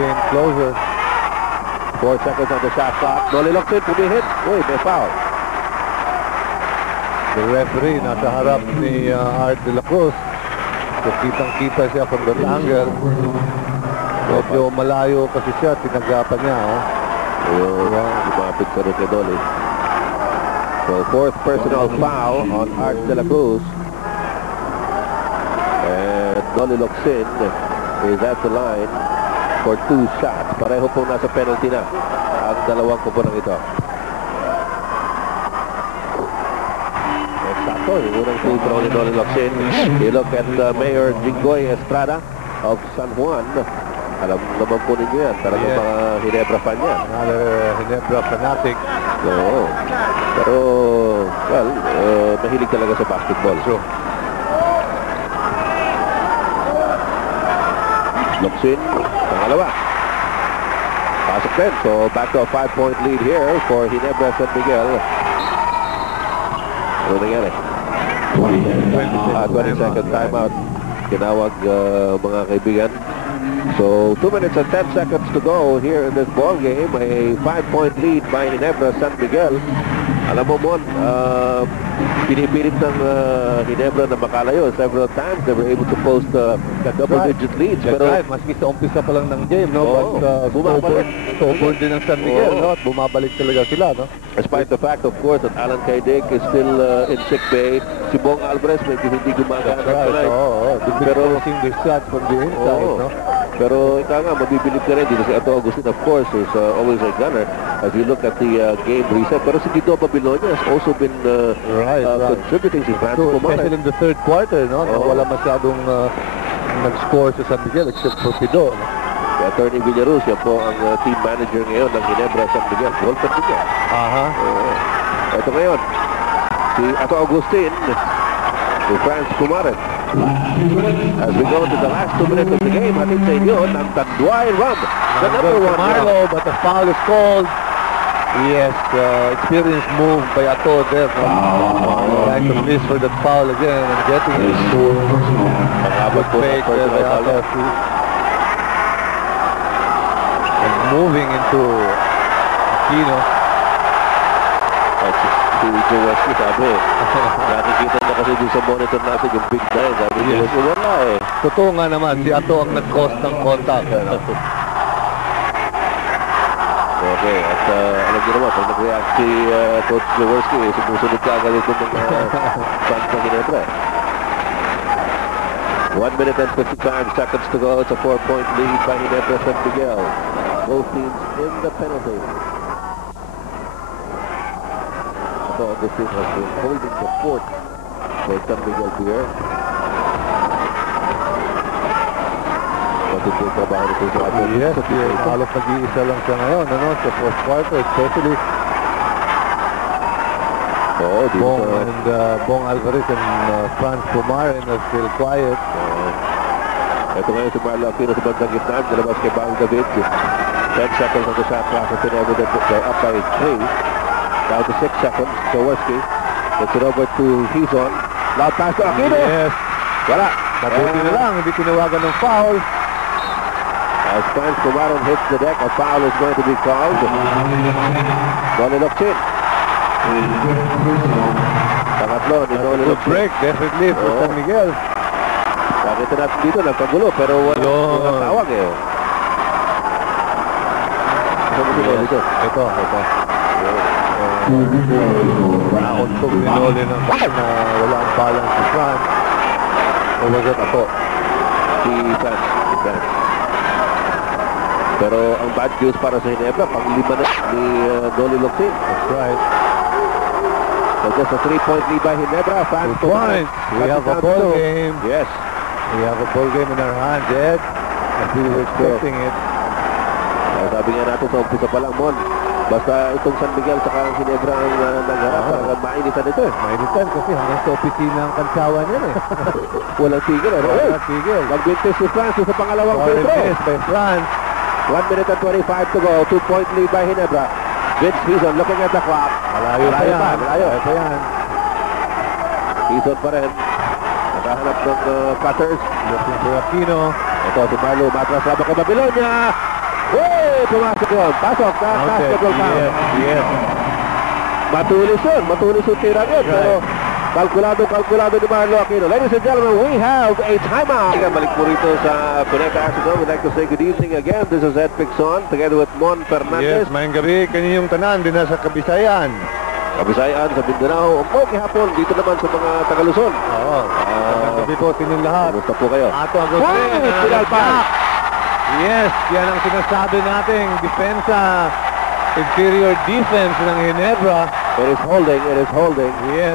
game closer. 4 seconds on the shot clock. Noli Locsin, pumihit. Uy, may foul. The referee nasa harap ni Art de la Cruz. So kitang-kita siya from that angle. Medyo malayo kasi siya, tinagapan niya. Ayun, lumapit sa Ruke Doli. So, 4th personal foul on Art de la Cruz. And Noli Locsin is at the line for 2 shots. Pareho pong nasa penalty na ang dalawang kupunang ito. Exacto, yung unang free throw ni Noli Locsin. You look at Mayor Jingoy Estrada of San Juan. Alam naman po ninyo yan. Talagang mga Ginebra fan yan. Another Ginebra fanatic. Oo. Pero, well, mahilig talaga sa basketball. True. Locsin, pangalawa. Pasok din. So, back to a 5-point lead here for Ginebra San Miguel. Ano nangyari? 20-second timeout. Tinawag mga kaibigan. So, 2 minutes and 10 seconds to go here in this ball game. A 5-point lead by Ginebra San Miguel. Alam mo, Mon, pinipilit ng Ginebra na makalayo several times. They were able to post double-digit leads. Pero Pero maski sa umpisa pa lang ng game, no? But bumabalik. Sobor din ng San Miguel, no? At bumabalik talaga sila, no? Despite the fact, of course, that Alan Kaidik is still in sick bay. Si Bong Alvarez medyo hindi gumagana tonight. Pero seeing the shots from the inside, no? Pero ika nga, mabibilib ka rin dito si Ato Agustin, of course, is always a gunner as you look at the game reset. Pero si Guido Babilonia has also been contributing si Francis Pumares. Especially in the third quarter, no? Wala masyadong nag-score sa San Miguel except for Pido. No? Si Attorney Villaruz, yan po ang team manager ngayon ng Ginebra San Miguel. Golfer din yan. Ito ngayon, si Ato Agustin, si Francis Pumares. As we go to the last 2 minutes of the game, hatid sa inyo ng Tanduay Rum, the number 1 Marlo, but the foul is called. Yes, experienced move by Ato there. Trying to miss for that foul again and getting it. Pangabot po ng personal foul. And moving into Aquino. Si Joe Wesley, sabi, nakikita na kasi doon sa monitor natin yung big nine. Sabi ni Wesley, wala eh. Totoo nga naman, si Ato ang nag-cause ng contact. Okay, at alam niyo naman, pag nag-react si Coach Jaworski, sumusunod ka agad ito ng fans ng Ginebra. 1 minute and 55 seconds to go. It's a 4-point lead by Ginebra San Miguel. Both teams in the penalty. Agustin has been holding the fort for San Miguel here. Matutulog trabaho nito sa ato. Yes, halos nag-iisa lang siya ngayon, ano, sa fourth quarter, especially Bong and Bong Alvarez and Franz Pumares are still quiet. Ito ngayon si Marlo Aquino sa bandang gitna, nilabas kay Bang David. 10 seconds on the shot clock and Ginebra they're up by 3. Down to 6 seconds. Jaworski gets it over to Hizon. Loud pass to Aquino. Yes. Wala. Mabuti na lang, hindi tinawagan ng foul. As Franz Pumares hits the deck, a foul is going to be called. Noli Locsin. Pangatlo ni Noli Locsin. Good break, definitely, for San Miguel. Nakita natin dito, nagkagulo, pero walang tawag eh. Ito. Nakauntog ni Noli ng na wala ang balance si Franz. O was it Ato? Si Franz. Pero ang bad news para sa Ginebra, pang-5 na ni Noli Locsin. That's right. So just a 3-point lead by Ginebra. Franz Pumares. We have a ball game. Yes. We have a ball game in our hands, Ed. As we were expecting it. Sabi nga natin sa umpisa pa lang, Mon. Basta itong San Miguel sa Ginebra ang nagharap. Talagang mainitan ito eh. Mainitan kasi hanggang sa opisina ang kansawan yan eh. Walang tigil eh. Walang tigil. Magbintis si Franz sa pangalawang free throw. By Franz. 1 minute and 25 to go. 2-point lead by Ginebra. Vince Hizon looking at the clock. Malayo pa yan. Hizon pa rin. Nakahanap ng cutters. Looking for Aquino. Ito si Marlo. Matras labang kay Babilonia. Hey, pumasok yun. Pasok na basketball foul. Yes, yes. Matulis yung tira yun. Pero kalkulado ni Marlo Aquino. Ladies and gentlemen, we have a timeout. Balik po rito sa Cuneta Arsenal. We'd like to say good evening again. This is Ed Pixon together with Mon Fernandez. Yes, mayang gabi. Kanyang tanan din nasa Kabisayan. Kabisayan sa Mindanao. Okay hapon dito naman sa mga Tagaluzon. Oo. Mayang gabi po sa inyong lahat. Kumusta po kayo? Ato Agustin. Pinalpak. Yes, yan ang sinasabi nating depensa, interior defense ng Ginebra. It is holding. Yes.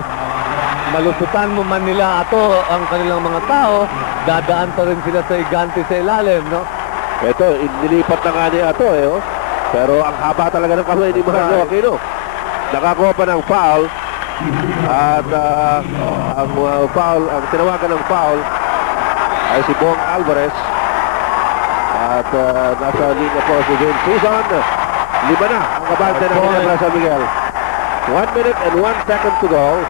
Malusutan mo man nila ato ang kanilang mga tao, dadaan pa rin sila sa igante sa ilalim, no? Ito, nilipat na nga niya ito oh. Pero ang haba talaga ng kamay ni Marlo Aquino. Nakakuha pa ng foul. At ang tinawagan ng foul ay si Bong Alvarez. At nasa linya po si James Season. 5 na ang kabante ng Ginebra San Miguel. 1 minute and 1 second to go.